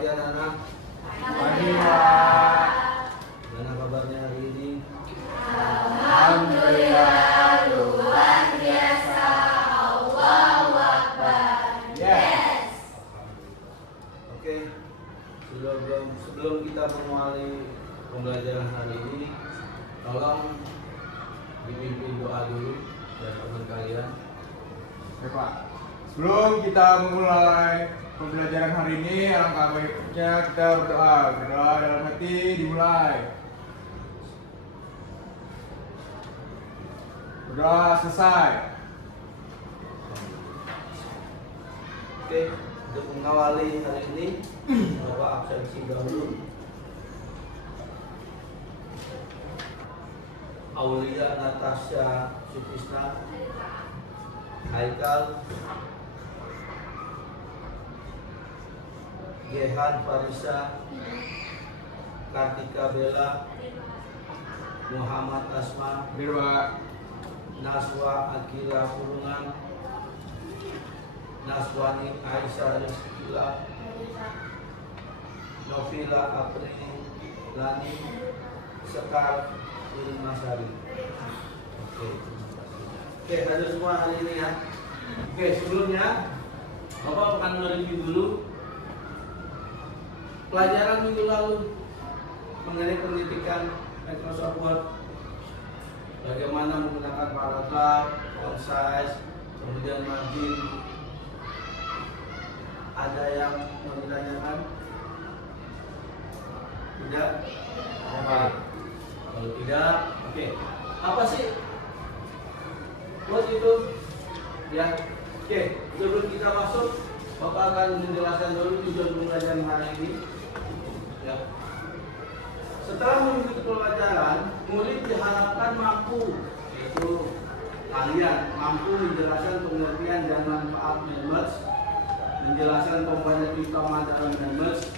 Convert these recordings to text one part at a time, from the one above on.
pagi anak-anak. Pagi Pak. Gimana kabarnya hari ini? Alhamdulillah luar biasa. Allahu Akbar. Yes. Oke. Sebelum kita memulai pembelajaran hari ini, tolong dipimpin doa dulu dari teman kalian. Oke Pak. Sebelum kita memulai pembelajaran hari ini, alangkah baiknya kita berdoa. Berdoa dalam hati dimulai. Berdoa selesai. Oke, untuk mengawali hari ini, Bapak absensi dahulu. Aulia Natasha Sutisna, Haikal, Gehan Farisa, Kartika Bella, Muhammad Asma, Berdoa. Naswa Akila Kurungan, Naswani Aisyah Rizkila, Novila Apri Lani, Sekar Ilmasari. Oke, terima kasih. Oke, hadir semua hari ini ya. Oke, sebelumnya Bapak akan mereview dulu pelajaran minggu lalu mengenai pendidikan Microsoft Word, bagaimana menggunakan paragraf, concise, kemudian margin. Ada yang mau ditanyakan? Tidak? Apa? Kalau tidak, oke. Apa sih Word itu? Ya, oke. Sebelum kita masuk, Bapak akan menjelaskan dulu tujuan pembelajaran hari ini. Ya. Setelah mengikuti pelajaran, murid diharapkan mampu, yaitu kalian mampu menjelaskan pengertian dan manfaat MEMS, menjelaskan komponen utama dalam MEMS,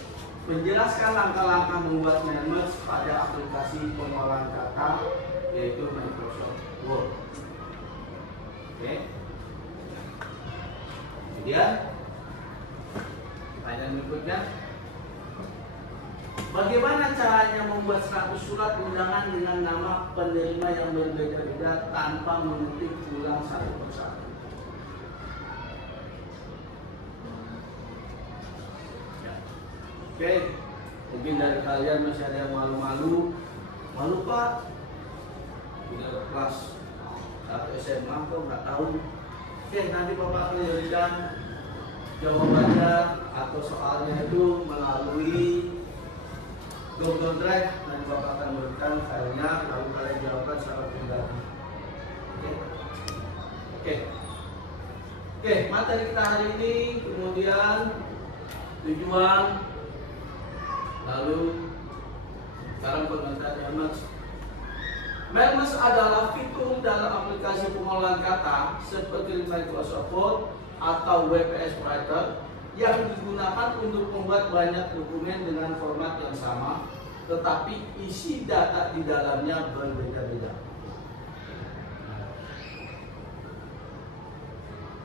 menjelaskan langkah-langkah membuat MEMS pada aplikasi pengolahan data, yaitu Microsoft Word. Oke. Kemudian pertanyaan berikutnya, bagaimana caranya membuat 100 surat undangan dengan nama penerima yang berbeda-beda tanpa mengetik ulang satu persatu? Oke, mungkin dari kalian masih ada yang malu-malu. Malu Pak? Udah kelas 1 SMA kok nggak tahu. Oke, nanti Bapak akan berikan jawabannya atau soalnya itu melalui Google Drive, dan Bapak akan memberikan filenya, lalu kalian jawabkan secara pribadi. Oke, materi kita hari ini, kemudian tujuan, lalu sekarang pengertian MEMS. MEMS adalah fitur dalam aplikasi pengolahan kata seperti Microsoft Word atau WPS Writer yang digunakan untuk membuat banyak dokumen dengan format yang sama, tetapi isi data di dalamnya berbeda-beda.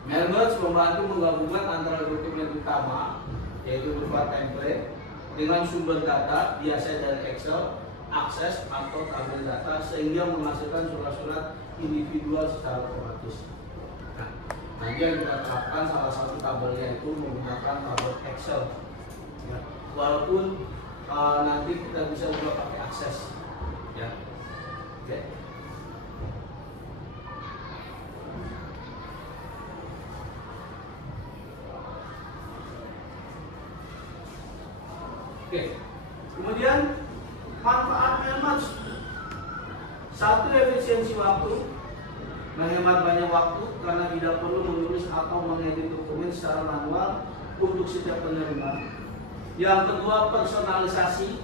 MEMS membantu menggabungkan antara dokumen utama, yaitu berupa template, dengan sumber data, biasanya dari Excel, akses atau tabel data, sehingga menghasilkan surat-surat individual secara otomatis. Nanti yang kita terapkan salah satu tabelnya itu menggunakan tabel Excel. Ya. Walaupun nanti kita bisa juga pakai akses. Ya. Oke. Oke. Kemudian manfaat MEMS. Satu, efisiensi waktu. Menghemat banyak waktu karena tidak perlu menulis atau mengedit dokumen secara manual untuk setiap penerima. Yang kedua, personalisasi,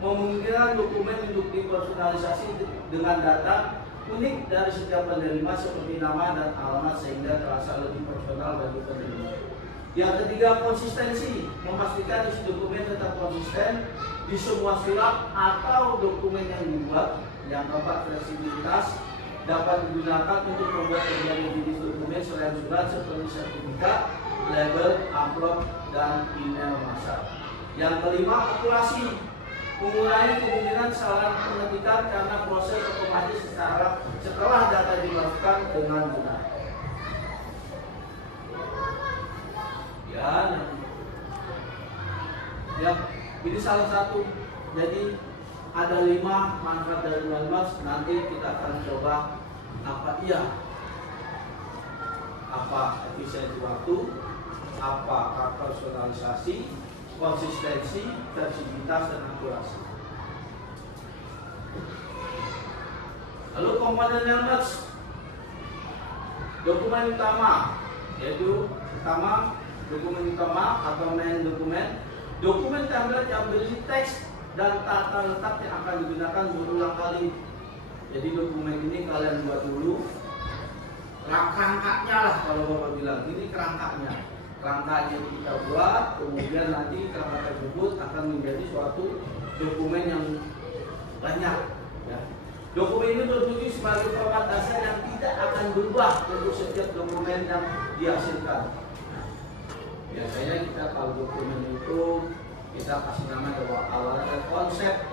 memungkinkan dokumen untuk dipersonalisasi dengan data unik dari setiap penerima seperti nama dan alamat sehingga terasa lebih personal bagi penerima. Yang ketiga, konsistensi, memastikan isi dokumen tetap konsisten di semua surat atau dokumen yang dibuat. Yang keempat, fleksibilitas, dapat digunakan untuk membuat berbagai jenis dokumen selain surat seperti sertifikat, label, amplop, dan email massal. Yang kelima, akurasi. Mengurangi kemungkinan kesalahan pengetikan karena proses otomatis setelah data dimasukkan dengan benar. Ya, ini salah satu. Jadi ada 5 manfaat dari Melmas. Nanti kita akan coba apa efisiensi waktu, apa personalisasi, konsistensi, fleksibilitas, dan akurasi. Lalu komponen Melmas, dokumen utama, yaitu dokumen utama atau main dokumen template yang berisi teks dan tata letak yang akan digunakan berulang kali. Jadi dokumen ini kalian buat dulu kerangkanya lah, kalau Bapak bilang ini kerangkanya kita buat, kemudian nanti kerangka tersebut akan menjadi suatu dokumen yang banyak ya. Dokumen ini berfungsi sebagai format dasar yang tidak akan berubah untuk setiap dokumen yang dihasilkan. Biasanya kita kalau dokumen itu kita kasih nama awalnya konsep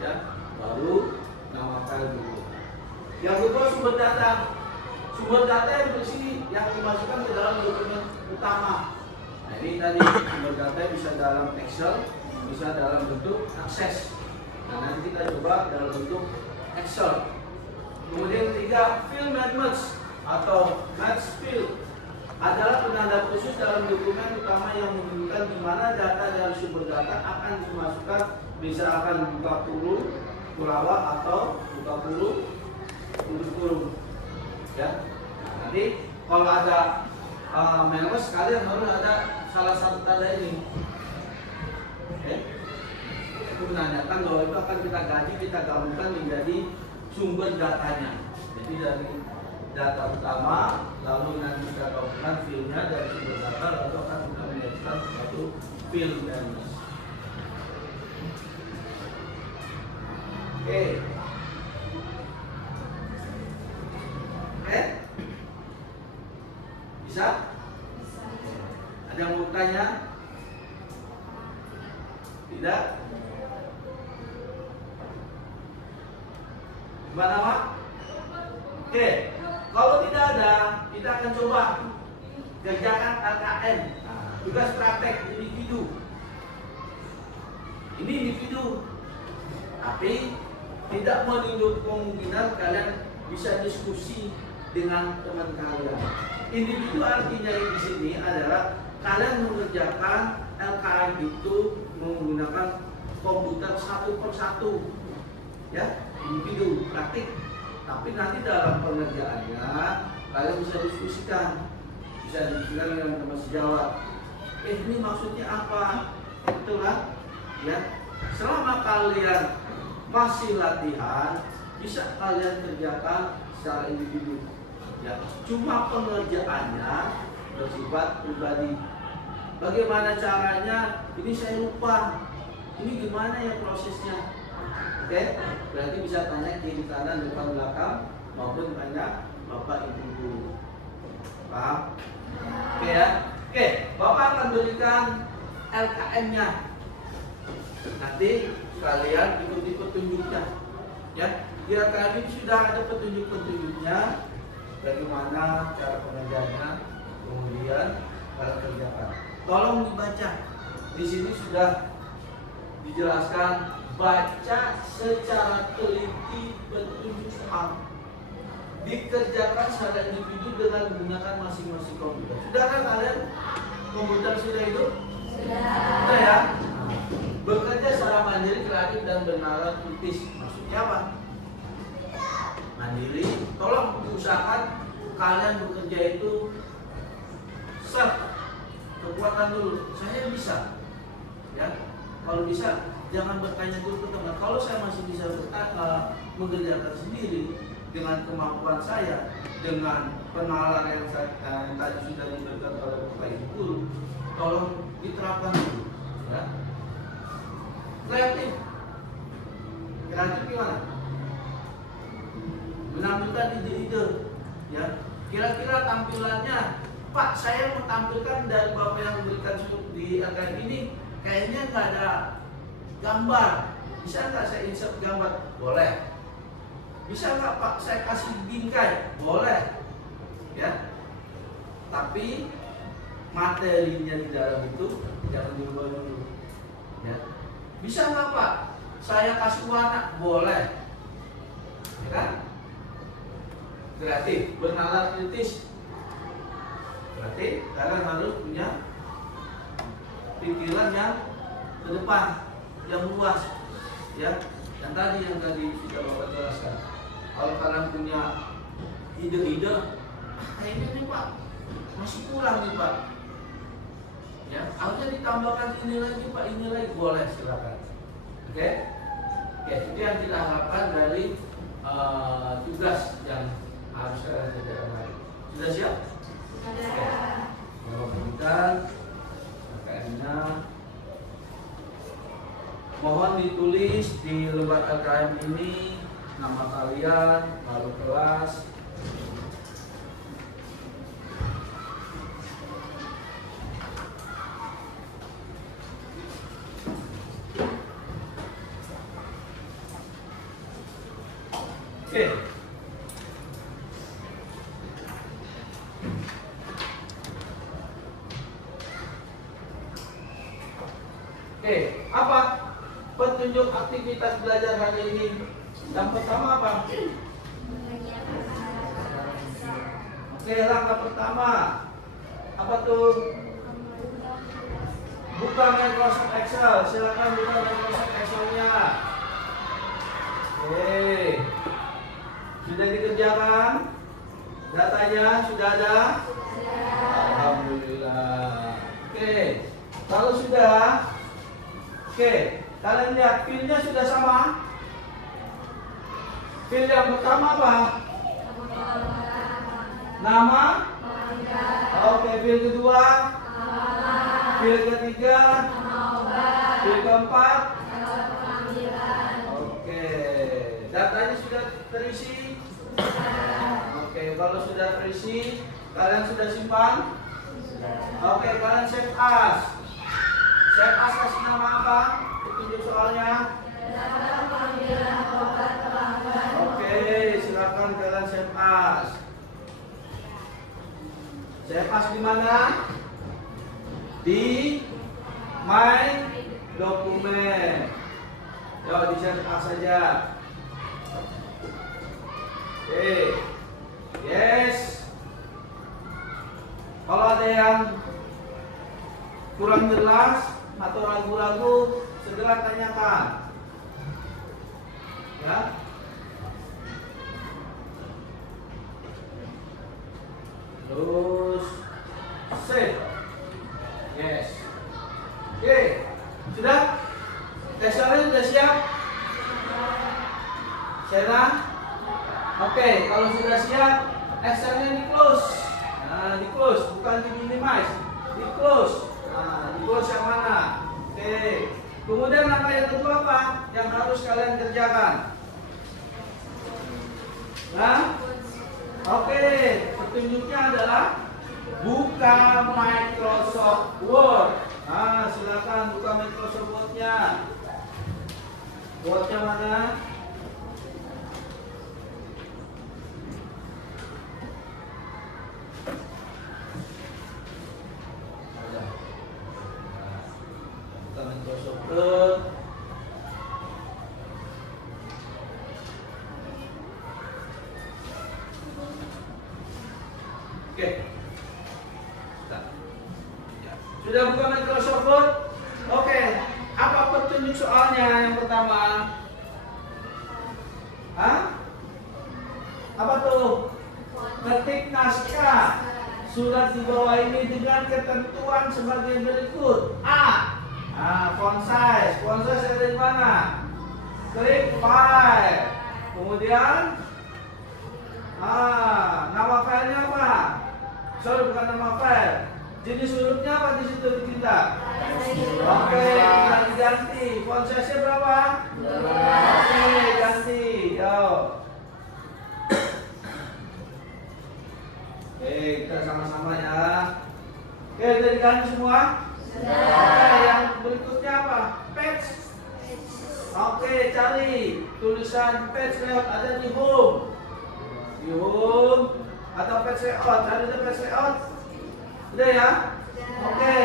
ya, baru nama file dulu. Yang kedua, sumber data yang bersih yang dimasukkan ke dalam dokumen utama. Nah, ini tadi sumber data bisa dalam Excel, bisa dalam bentuk akses. Nah, nanti kita coba dalam bentuk Excel. Kemudian ketiga, field match atau match field adalah penanda khusus dalam dokumen utama yang menunjukkan di mana data dari sumber data akan dimasukkan, misalkan buka kurung, kulawak atau buka kurung, tutup kurung. Ya, nah, nanti kalau ada Melmas, kalian harus ada salah satu tanda ini. Oke, itu menandakan bahwa itu akan kita gaji, kita gabungkan menjadi sumber datanya. Jadi dari data utama, lalu nanti kita gabungkan filenya dari sumber data, lalu akan kita menjadikan satu film Melmas. Oke. Bisa? Ada yang mau tanya? Tidak? Gimana, Mak? Oke, kalau tidak ada, kita akan coba kerjakan LKM, tugas praktek individu. Ini individu, tapi tidak menutup kemungkinan kalian bisa diskusi dengan teman kalian. Individu artinya di sini adalah kalian mengerjakan LKM itu menggunakan komputer satu persatu, ya, individu praktik. Tapi nanti dalam pengerjaannya kalian bisa diskusikan dengan teman sejawat. Ini maksudnya apa? Betul kan? Ya. Selama kalian masih latihan, bisa kalian kerjakan secara individu. Ya, cuma pengerjaannya bersifat pribadi. Bagaimana caranya? Ini saya lupa. Ini gimana ya prosesnya? Oke, berarti bisa tanya kiri kanan depan belakang maupun tanya Bapak Ibu guru. Paham? Oke ya. Oke, Bapak akan berikan LKM-nya. Nanti kalian ikuti petunjuknya. Ya, di LKM ini sudah ada petunjuk-petunjuknya. Bagaimana cara pengerjaannya, kemudian kalian kerjakan. Tolong dibaca. Di sini sudah dijelaskan, baca secara teliti petunjuk soal. Dikerjakan secara individu dengan menggunakan masing-masing komputer. Sudah kan kalian? Komputer sudah itu? Sudah ya? Bekerja secara mandiri, kreatif, dan benar kritis. Maksudnya apa? Mandiri, tolong diusahakan kalian bekerja itu kekuatan dulu. Saya bisa, ya. Kalau bisa, jangan bertanya dulu ke teman. Kalau saya masih bisa mengerjakan sendiri dengan kemampuan saya, dengan penalaran yang tadi sudah diberikan oleh Bapak Ibu guru, tolong diterapkan dulu. Ya. Kreatif gimana? Menampilkan ide-ide, ya. Kira-kira tampilannya, Pak, saya mau tampilkan dari Bapak yang memberikan di LKM ini kayaknya nggak ada gambar. Bisa nggak saya insert gambar? Boleh. Bisa nggak Pak saya kasih bingkai? Boleh. Ya. Tapi materinya di dalam itu jangan diubah dulu. Ya. Bisa nggak Pak saya kasih warna? Boleh. Ya kan? Kreatif, bernalar kritis. Berarti kalian harus punya pikiran yang ke depan, yang luas, ya. Dan tadi yang sudah Bapak jelaskan. Kalau kalian punya ide-ide, kayaknya nih Pak masih kurang nih Pak. Ya, harusnya ditambahkan ini lagi Pak, ini lagi, boleh silakan. Oke, itu yang kita harapkan dari tugas yang harus kalian kerjakan hari. Sudah siap? Kalau berikan KKM-nya, mohon ditulis di lembar KKM ini nama kalian, lalu kelas. Oke. Oke, apa petunjuk aktivitas belajar hari ini? Yang pertama apa? Oke, langkah pertama apa tuh? Buka Microsoft Excel. Silakan buka Microsoft Excel-nya. Oke, sudah dikerjakan? Datanya sudah ada? Alhamdulillah. Oke, kalau sudah, oke, kalian lihat filenya sudah sama? Fil yang pertama apa? Nama? Oke, fil kedua? Fil ketiga? Fil keempat? Oke, datanya sudah terisi? Oke, kalau sudah terisi, kalian sudah simpan? Oke, kalian save as. Save as kasih nama apa? Petunjuk soalnya. Oke, silakan kalian save as. Save as di mana? Di My Dokumen. Coba di save as saja. Oke, yes. Kalau ada yang kurang jelas atau ragu-ragu, segera tanyakan. Ya. Terus save. Yes. Oke, sudah? Excelnya sudah siap? Sena? Oke, kalau sudah siap, Excelnya di close. Nah, di close, bukan di minimize. Di close. Nah, di close yang mana? Oke. Kemudian langkah yang kedua apa? Yang harus kalian kerjakan. Nah, oke. Petunjuknya adalah buka Microsoft Word. Nah, silakan buka Microsoft Word-nya. Word-nya mana? Buka Microsoft Word. Oke. Sudah buka Microsoft Word? Oke. Apa petunjuk soalnya yang pertama? Hah? Apa tuh? Ketik naskah surat di bawah ini dengan ketentuan sebagai berikut. A. Font size. Font size ada di mana? Klik file. Kemudian nama filenya apa? Sorry, bukan nama file. Jenis hurufnya apa di situ ditindak? Oke, tinggal diganti. Font size-nya berapa? 12. Oke, ganti. Yo. Oke, kita sama-sama ya. Oke, udah diganti semua? Oke, yang berikut cari tulisan patch layout ada di home. Di home atau patch layout, cari the patch layout. Udah ya? Oke.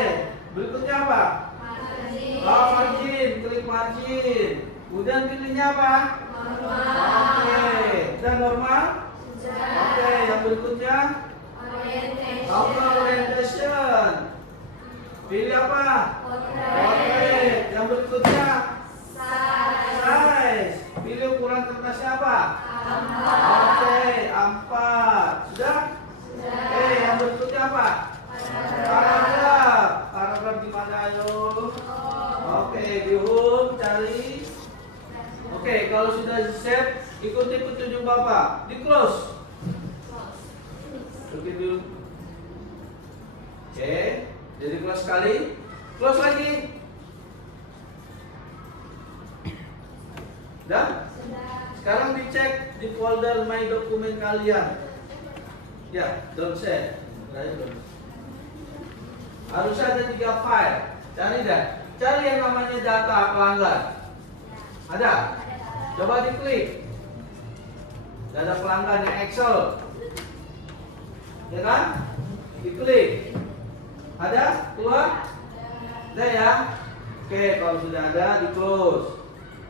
Berikutnya apa? Margin, klik margin. Kemudian pilihnya apa? Oke. Dan normal? Oke, yang berikutnya orientation. Pilih apa? Portrait. Yang berikutnya size. Pilih ukuran kertasnya apa? Oke, A4. Sudah? Oke, yang berikutnya apa? Paragraf. Paragraf di mana ayo? Oke, di home cari. Oke, kalau sudah set, ikuti petunjuk Bapak. Di close. Begitu. Oke, jadi close sekali. Close lagi. Dah? Sekarang dicek di folder My Dokumen kalian. Ya, don't share. Harus ada 3 file. Cari dah. Cari yang namanya data pelanggan. Ada? Coba diklik. Data pelanggan yang Excel. Ya kan? Diklik. Ada? Keluar? Ada ya? Oke, kalau sudah ada di close.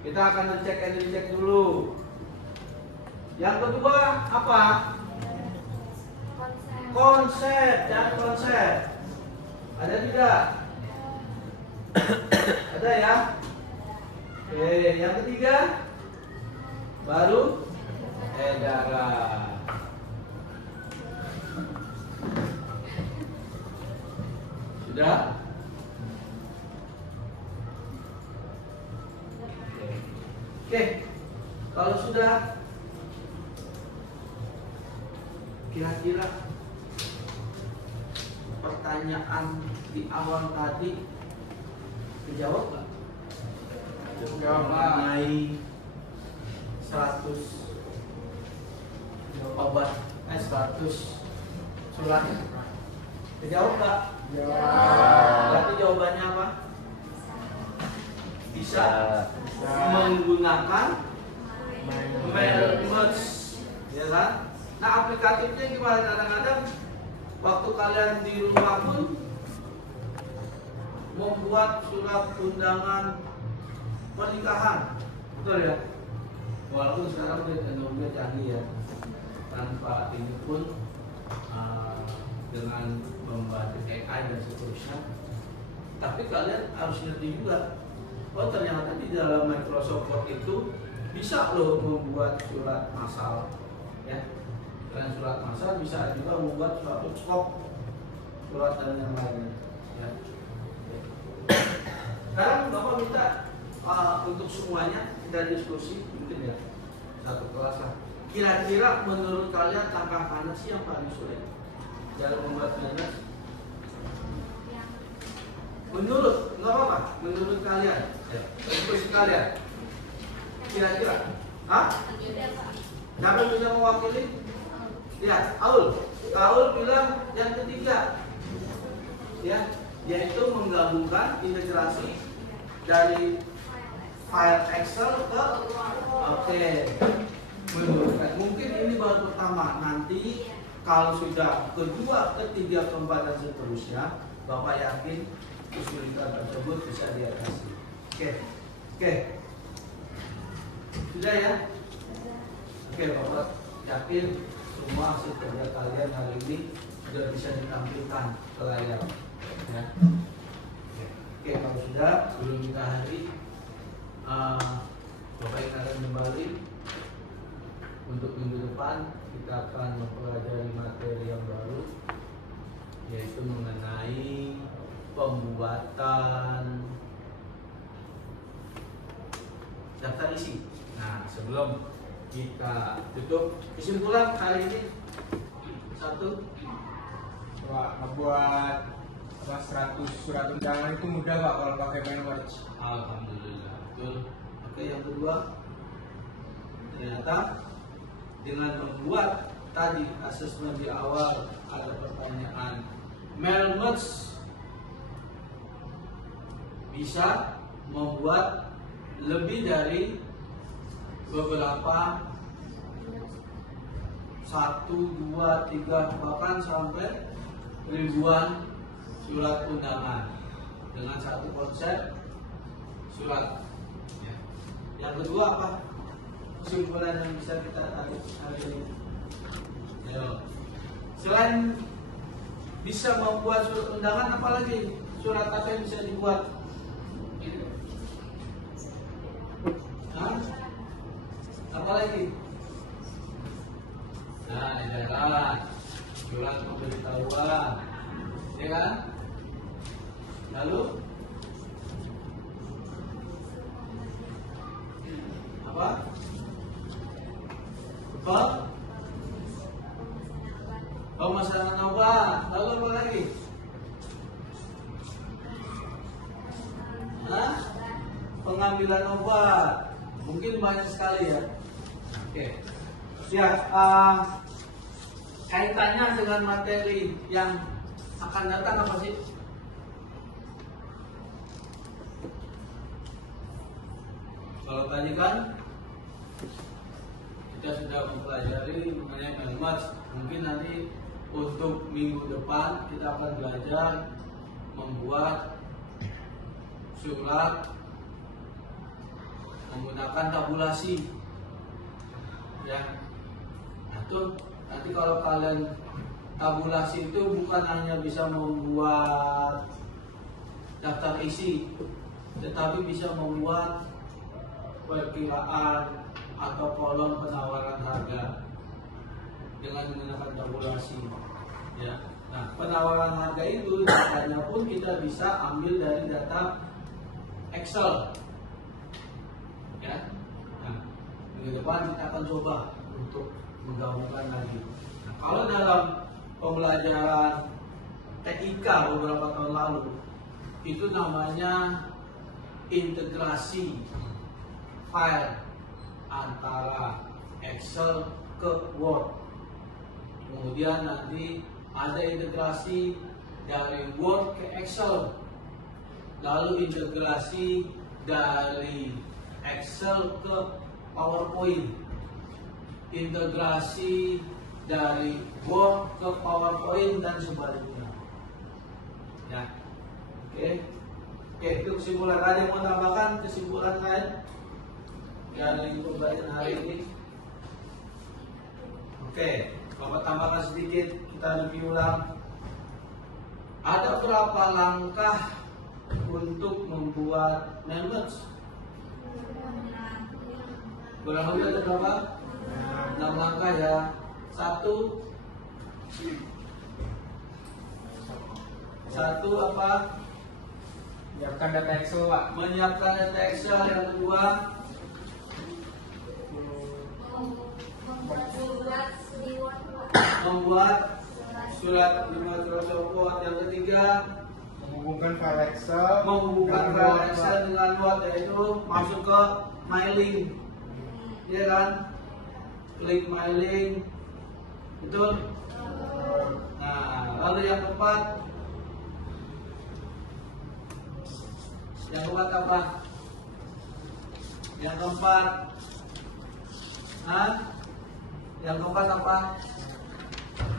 Kita akan ngecek and recheck dulu. Yang kedua apa? Konsep, cari konsep. Ada tidak? Ada ya? Oke, yang ketiga baru edaran. Sudah? Oke, kalau sudah, kira-kira pertanyaan di awal tadi dijawab nggak? Mengenai 100 obat, 100 surat, dijawab nggak? Berarti jawabannya apa? Bisa menggunakan merge, ya kan? Nah, aplikatifnya gimana? Kadang-kadang waktu kalian di rumah pun membuat surat undangan pernikahan, betul ya? Walaupun sekarang teknologi canggih ya, tanpa ini pun dengan membantu AI dan seterusnya. Tapi kalian harus ngerti juga, oh ternyata di dalam Microsoft Word itu bisa loh membuat surat massal, ya. Selain surat massal bisa juga membuat suatu skop, surat dan yang lainnya. Ya. Sekarang Bapak minta untuk semuanya kita diskusi mungkin ya satu kelas lah. Kira-kira menurut kalian langkah mana sih yang paling sulit dalam membuat manage? Menurut, nggak apa-apa. Menurut kalian, ya, diskusi kalian. Kira-kira, siapa yang bisa mewakili? Ya, Aul bilang yang ketiga, ya, yaitu menggabungkan integrasi dari file Excel ke mungkin ini baru pertama. Nanti kalau sudah kedua, ketiga, keempat dan seterusnya, Bapak yakin kesulitan tersebut bisa diatasi. Oke. Sudah ya? Oke, Bapak yakin semua hasil kerja kalian hari ini sudah bisa ditampilkan ke layar. Ya. Oke, kalau sudah, sebelum kita akhiri, Bapak ingatkan kembali untuk minggu depan kita akan mempelajari materi yang baru, yaitu mengenai pembuatan daftar isi. Nah, sebelum kita tutup, kesimpulan hari ini satu, membuat 100 surat undangan itu mudah Pak kalau pakai merge. Alhamdulillah, betul. Oke, yang kedua, ternyata dengan membuat tadi asesmen di awal ada pertanyaan merge bisa membuat lebih dari beberapa 1, 2, 3 bahkan sampai ribuan surat undangan dengan satu konsep surat. Ya. Yang kedua apa? Kesimpulan yang bisa kita tarik hari ini. Ya. Selain bisa membuat surat undangan, apalagi surat apa yang bisa dibuat? Hah? Apalagi? Nah, edaran, surat pemberitahuan, ya kan? Lalu apa? Pemesanan obat. Lalu apa lagi? Hah? Pengambilan obat. Mungkin banyak sekali ya. Oke. Ya, kaitannya dengan materi yang akan datang apa sih? Kalau tadi kan kita sudah mempelajari mengenai manhaj, mungkin nanti untuk minggu depan kita akan belajar membuat surat menggunakan tabulasi. Ya, nah, itu nanti kalau kalian tabulasi itu bukan hanya bisa membuat daftar isi, tetapi bisa membuat perkiraan atau kolom penawaran harga dengan menggunakan tabulasi. Ya, nah penawaran harga itu datanya pun kita bisa ambil dari data Excel. Ya, nah minggu depan kita akan coba untuk menggabungkan lagi. Nah, kalau dalam pembelajaran TIK beberapa tahun lalu itu namanya integrasi file antara Excel ke Word. Kemudian nanti ada integrasi dari Word ke Excel, lalu integrasi dari Excel ke PowerPoint, integrasi dari Word ke PowerPoint dan sebaliknya. Ya, oke, itu kesimpulan. Ada yang mau tambahkan kesimpulan lain dari pembelajaran hari ini? Oke, Bapak tambahkan sedikit, kita review ulang. Ada berapa langkah untuk membuat manhaj? Kurang lebih ada berapa? 6 langkah ya. 1 apa? Menyiapkan data Excel, Pak. Menyiapkan data Excel. Yang kedua, membuat surat di Microsoft Word. Yang ketiga, Menghubungkan file Excel file Excel dengan Word, yaitu masuk ke mailing, ya kan? Klik mailing, betul? Nah, lalu yang keempat apa? Yang keempat apa?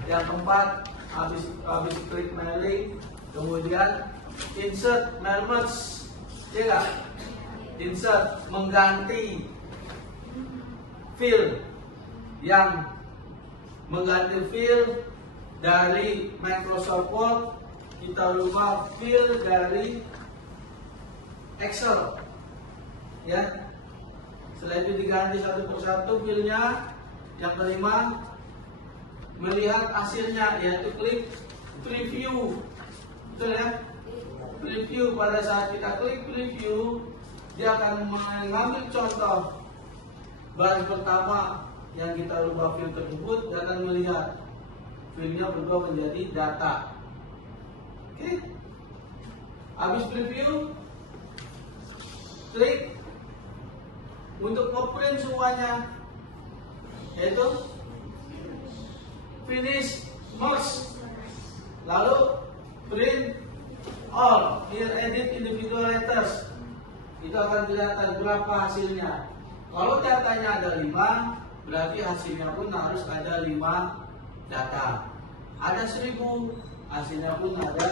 Yang keempat, habis klik mailing, kemudian insert manhaj, ya nggak? Insert, mengganti field dari Microsoft Word, kita rubah field dari Excel, ya. Setelah itu diganti satu persatu fieldnya. Yang kelima, melihat hasilnya, yaitu klik preview, betul ya? Preview. Pada saat kita klik preview, dia akan mengambil contoh baris pertama yang kita rubah field tersebut dan akan melihat fieldnya berubah menjadi data. Oke? Habis preview, klik untuk ngeprint semuanya, yaitu finish merge, lalu print all. Here edit individual letters, itu akan kelihatan berapa hasilnya. Kalau datanya ada 5, berarti hasilnya pun harus ada 5 data. Ada 1000, hasilnya pun ada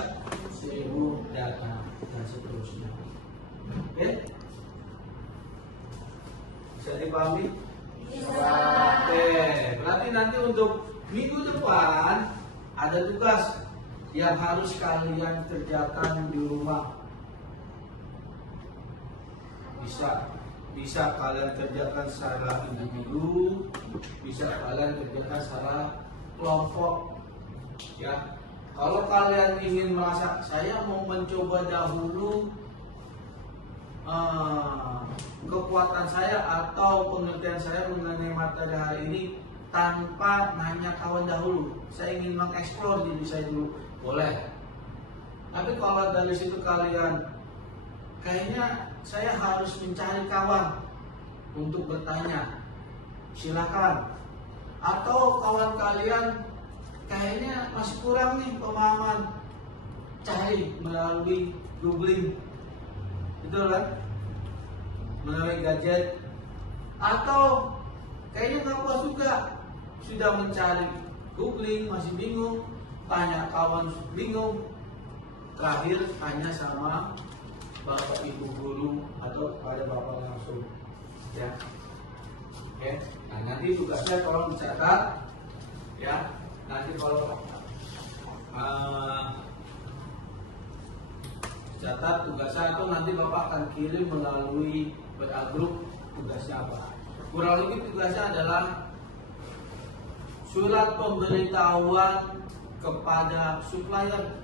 1000 data, dan seterusnya. Oke? Bisa dipahami? Bisa. Oke, berarti nanti untuk minggu depan ada tugas yang harus kalian kerjakan di rumah. Bisa kalian kerjakan secara individu, bisa kalian kerjakan secara kelompok. Ya, kalau kalian ingin merasa saya mau mencoba dahulu kekuatan saya atau pengertian saya mengenai materi hari ini tanpa nanya kawan dahulu, saya ingin mengeksplor diri saya dulu, boleh. Tapi kalau dari situ kalian kayaknya saya harus mencari kawan untuk bertanya, silakan. Atau kawan kalian kayaknya masih kurang nih pemahaman, cari melalui googling, betul kan? Melalui gadget. Atau kayaknya nggak puas juga, sudah mencari googling masih bingung, tanya kawan bingung, terakhir tanya sama bapak ibu guru atau pada bapak langsung, ya. Oke, nah nanti tugasnya tolong dicatat, ya. Nanti kalau catat tugasnya atau nanti bapak akan kirim melalui WA group tugasnya apa. Kurang lebih tugasnya adalah surat pemberitahuan kepada supplier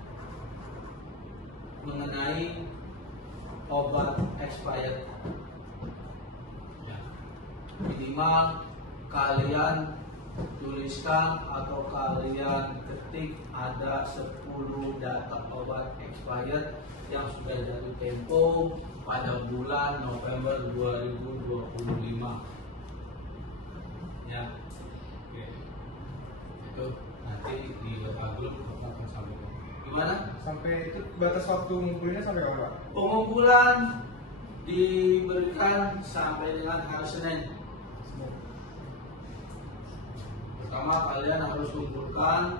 mengenai obat expired. Ya. Minimal kalian tuliskan atau kalian ketik ada 10 data obat expired yang sudah jatuh tempo pada bulan November 2025. Ya. Oke. Itu nanti di WA group Bapak akan sampaikan. Gimana? Sampai itu batas waktu ngumpulinnya sampai kapan, Pak? Pengumpulan diberikan sampai dengan hari Senin. Pertama kalian harus kumpulkan,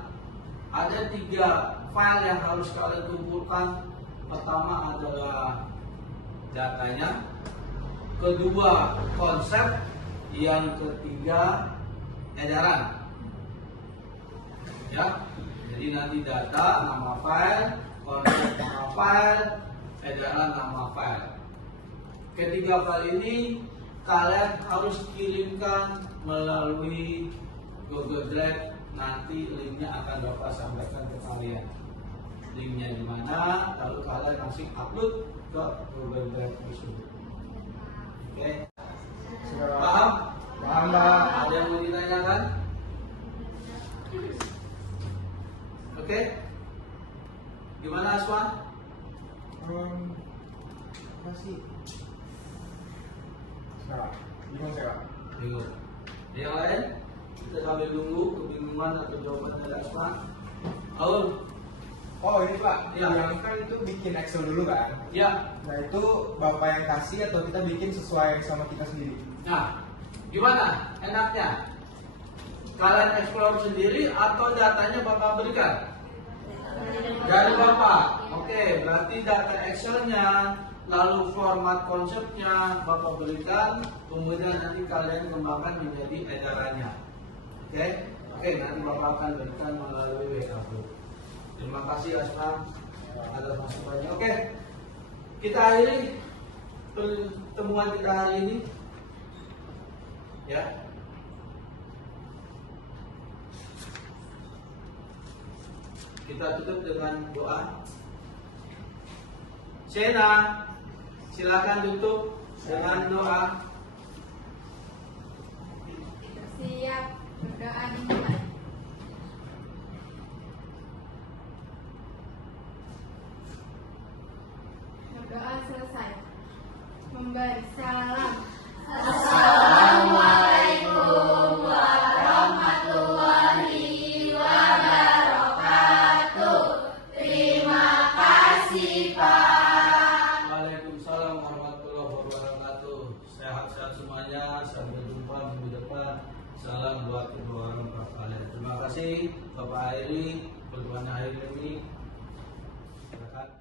ada 3 file yang harus kalian kumpulkan. Pertama adalah datanya, kedua konsep, yang ketiga edaran. Ya, jadi nanti data nama file, konsep nama file, edaran nama file. Ketiga file ini kalian harus kirimkan melalui Google Drive. Nanti linknya akan Bapak sampaikan ke kalian. Linknya di mana, lalu kalian langsung upload ke Google Drive tersebut. Oke, paham? Paham, Pak. Ada yang mau ditanyakan? Oke, gimana Aswan? Apa sih? Sekarang, bingung saya, Pak. Bingung. Yang lain? Kita sambil nunggu kebingungan atau jawaban dari Aswan. Halo? Oh ini Pak, Ya. yang kan itu bikin Excel dulu kan? Ya. Nah itu Bapak yang kasih atau kita bikin sesuai sama kita sendiri? Nah, gimana enaknya? Kalian explore sendiri atau datanya Bapak berikan? Dari Bapak. Oke, berarti data Excelnya, lalu format konsepnya Bapak berikan, kemudian nanti kalian kembangkan menjadi edarannya. Oke, nanti Bapak akan berikan melalui WA group. Terima kasih Asma atas masukannya. Oke, kita akhiri pertemuan kita hari ini. Ya. Kita tutup dengan doa. Sena, silakan tutup dengan doa. Siap, berdoa dimulai. Berdoa selesai. Memberi salam. Assalamualaikum warahmatullahi wabarakatuh. Terima kasih Pak. Waalaikumsalam warahmatullahi wabarakatuh. Sehat-sehat semuanya. semuanya. Sampai jumpa minggu depan. Salam buat kedua orang tua kalian. Terima kasih Bapak Airi, pertemuan hari ini. Silakan.